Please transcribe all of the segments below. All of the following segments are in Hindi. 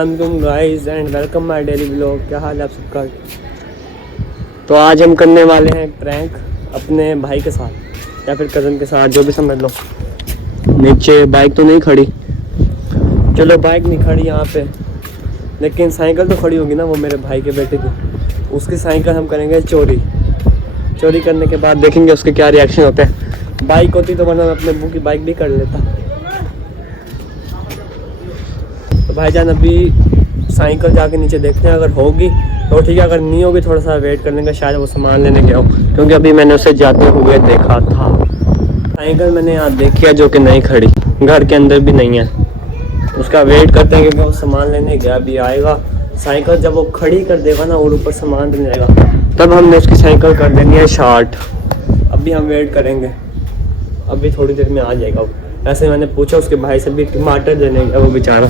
Guys and welcome my daily vlog. क्या हाल है आप सबका। तो आज हम करने वाले हैं प्रैंक अपने भाई के साथ या फिर कज़न के साथ, जो भी समझ लो। नीचे बाइक तो नहीं खड़ी, चलो बाइक नहीं खड़ी यहाँ पे, लेकिन साइकिल तो खड़ी होगी ना, वो मेरे भाई के बेटे की। उसकी साइकिल हम करेंगे चोरी करने के बाद देखेंगे उसके क्या रिएक्शन होते हैं। बाइक होती तो वरना मैं अपने अब्बू की बाइक भी कर लेता। तो भाईजान अभी साइकिल जाके नीचे देखते हैं, अगर होगी तो ठीक है, अगर नहीं होगी थोड़ा सा वेट कर लेंगे, शायद वो सामान लेने गया हो, क्योंकि अभी मैंने उसे जाते हुए देखा था। साइकिल मैंने यहाँ देखी है जो कि नहीं खड़ी, घर के अंदर भी नहीं है। उसका वेट करते हैं क्योंकि वो सामान लेने गया, अभी आएगा। साइकिल जब वो खड़ी कर देगा ना और ऊपर सामान देने जाएगा, तब हमने उसकी साइकिल कर देनी है स्टार्ट। अभी हम वेट करेंगे, अभी थोड़ी देर में आ जाएगा। ऐसे मैंने पूछा उसके भाई से भी, टमाटर देने गया वो बेचारा।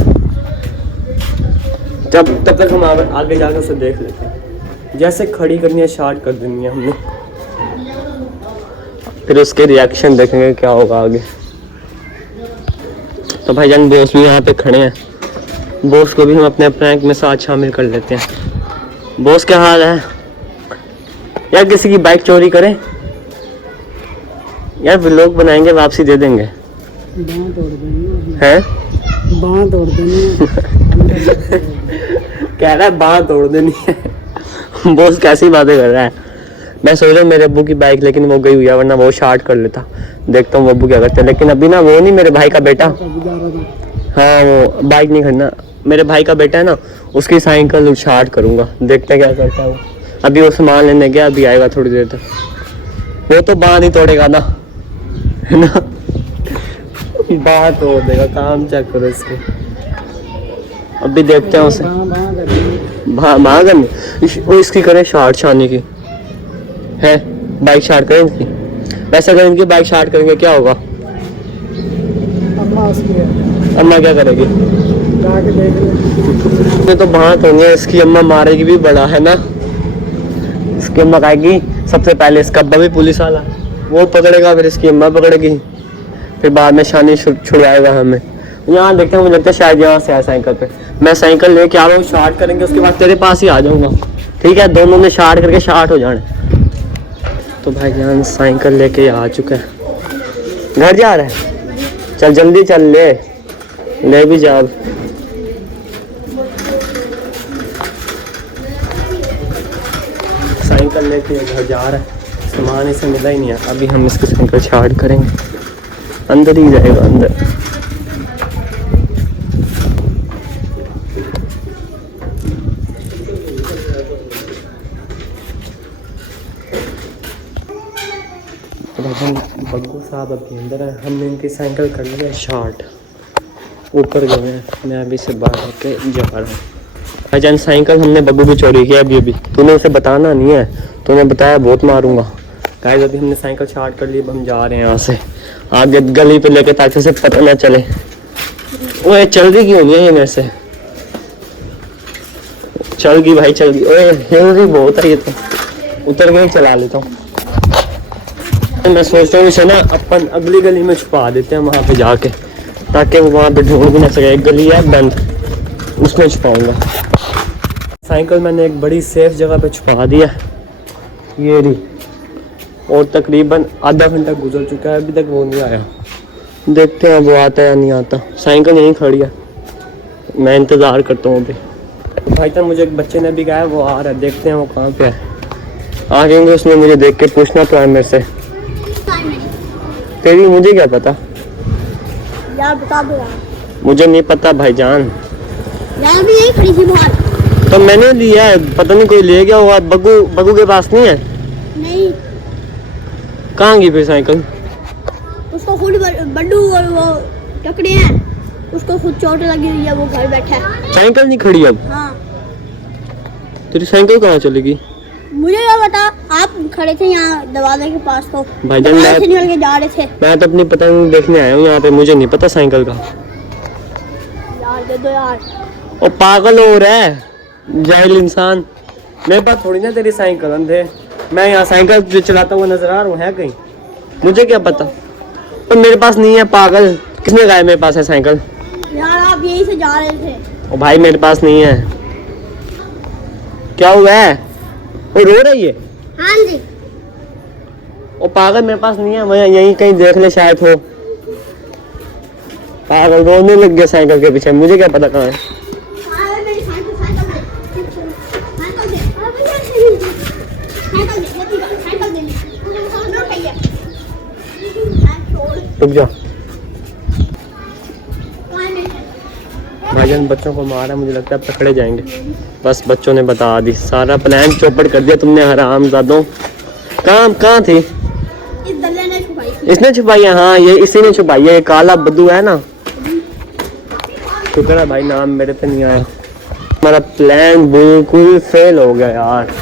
तब तक हम आगे जाकर उसे देख लेते हैं। जैसे खड़ी करनी है स्टार्ट कर देनी है हमने, फिर उसके रिएक्शन देखेंगे क्या होगा आगे। तो भाईजान बॉस भी यहाँ पे खड़े हैं, बॉस को भी हम अपने प्रैंक में साथ शामिल कर लेते हैं। बॉस क्या हाल है यार, किसी की बाइक चोरी करें यार, व्लॉग बनाएंगे, वापसी दे देंगे। बांह तोड़ देनी है, बांह तोड़ देनी कह रहा है बांह तोड़ देनी है। बॉस कैसी बातें कर रहा है। मैं सोच रहा हूँ मेरे अब्बू की बाइक, लेकिन वो गई हुई है, वरना वो शार्ट कर लेता। देखता हूँ वो अब्बू क्या करते हैं, लेकिन अभी ना वो नहीं, मेरे भाई का बेटा। हाँ वो बाइक नहीं खड़ना, मेरे भाई का बेटा है ना, उसकी साइकिल शार्ट करूँगा, देखते हैं क्या करता है वो। अभी वो सामान लेने गया, अभी आएगा थोड़ी देर तक। वो तो बांह नहीं तोड़ेगा ना, है ना, बांह तोड़ देगा। काम चेक करो इसके। अभी देखते हैं उसे बांह करनी, वो इसकी करें शार्ट छाने की है, बाइक शार्ट करें इनकी। वैसे अगर इनकी बाइक शार्ट करेंगे क्या होगा, अम्मा क्या करेगी, तो बांह तोड़नी है इसकी। अम्मा मारेगी भी बड़ा, है ना। इसकी अम्मा कहेगी सबसे पहले इसका अब्बा भी पुलिस वाला, वो पकड़ेगा, फिर इसकी अम्मा पकड़ेगी, फिर बाद में शानी छुड़वाएगा हमें। यहाँ देखते हैं, मुझे लगता है शायद यहाँ से आया साइकिल पे। मैं साइकिल लेके आ रहा हूँ, शार्ट करेंगे, उसके बाद तेरे पास ही आ जाऊँगा, ठीक है। दोनों ने शार्ट करके शार्ट हो जाने। तो भाई जान साइकिल लेके आ चुका है, घर जा रहा है। चल जल्दी चल, ले भी जा। साइकिल लेके घर जा रहा है, सामान इसे मिला ही नहीं है। अभी हम इसकी साइकिल शार्ट करेंगे, अंदर ही जाएगा अंदर। बग्गू साहब अभी अंदर है, हमने इनकी साइकिल कर लिया शार्ट, ऊपर गए हैं। मैं अभी से बाहर होके जा रहा हूँ। भाईजान साइकिल हमने बग्गू की चोरी की अभी। तूने उसे बताना नहीं है, तूने बताया बहुत मारूंगा। गाइस अभी हमने साइकिल शार्ट कर ली, अब हम जा रहे हैं यहाँ से आगे गली पे लेके, ताकि उसे पता ना चले। ओए चल रही क्यों नहीं है ये मेरे से, चल गई भाई चल गई। ओए हिल रही बहुत है ये तो, उतर के ही चला लेता हूँ। मैं सोचता हूँ इसे ना अपन अगली गली में छुपा देते हैं वहाँ पे जाके, ताकि वो वहाँ पे ढूंढ भी ना सके। एक गली है बंद, उसमें छुपाऊंगा। साइकिल मैंने एक बड़ी सेफ जगह पे छुपा दिया, ये रही। और तकरीबन आधा घंटा गुजर चुका है, अभी तक वो नहीं आया। देखते हैं वो आता है या नहीं आता। साइकिल यहीं खड़ी है, मैं इंतज़ार करता हूँ अभी। भाई तो मुझे एक बच्चे ने भी कहा वो आ रहा है, देखते हैं वो कहाँ पे है। आ जाएंगे, उसने मुझे देख के पूछना तो है मेरे से। तेरी मुझे क्या पता यार, बता दो यार। मुझे नहीं पता भाईजान, यार भी यही खड़ी थी बाहर। तो मैंने लिया है, पता नहीं कोई ले गया होगा। बग्गू के पास नहीं है। नहीं, कहाँ गई फिर साइकिल? उसको खुद बड्डू और वो टकरे हैं, उसको खुद चोट लगी हुई है, वो घर बैठा है। साइकिल नहीं खड़ी अब? हाँ। तेरी साइकिल कहाँ चलेगी? मुझे क्या पता, आप खड़े थे यहाँ दरवाजे के पास, तो भाईजान से निकल के जा रहे थे। मैं तो अपनी पतंग देखने आया हूँ यहाँ पे, मुझे नहीं पता साइकिल का। यार दे दो यार। ओ पागल हो रहा है जाहिल इंसान, मेरे पास थोड़ी ना तेरी साइकिल। अंधे मैं यहाँ साइकिल जो चलाता हुआ नजर आ रहा हूँ, है कहीं? मुझे क्या पता, पर मेरे पास नहीं है पागल। किसने कहा मेरे पास है साइकिल? यार आप यहीं से जा रहे थे। ओ भाई मेरे पास नहीं है। क्या हुआ है? वो रो रही है। हाँ जी। ओ पागल मेरे पास नहीं है, मैं यहीं कहीं देख ले शायद हो। पागल रोने लग गया साइकिल के पीछे, मुझे क्या पता कहाँ है। मेरी साइकिल साइकिल दे रुक जा। भाईजान बच्चों को मारा, मुझे लगता है पकड़े जाएंगे। बस बच्चों ने बता दी, सारा प्लान चौपट कर दिया तुमने हरामजादों। कहाँ थी? इस दल्ले ने छुपाई थी। इसने छुपाई है? हाँ ये इसी ने छुपाई है, ये काला बद्दू है ना। शुक्र है भाई नाम मेरे पे नहीं आया। हमारा प्लान बिल्कुल फेल हो गया यार।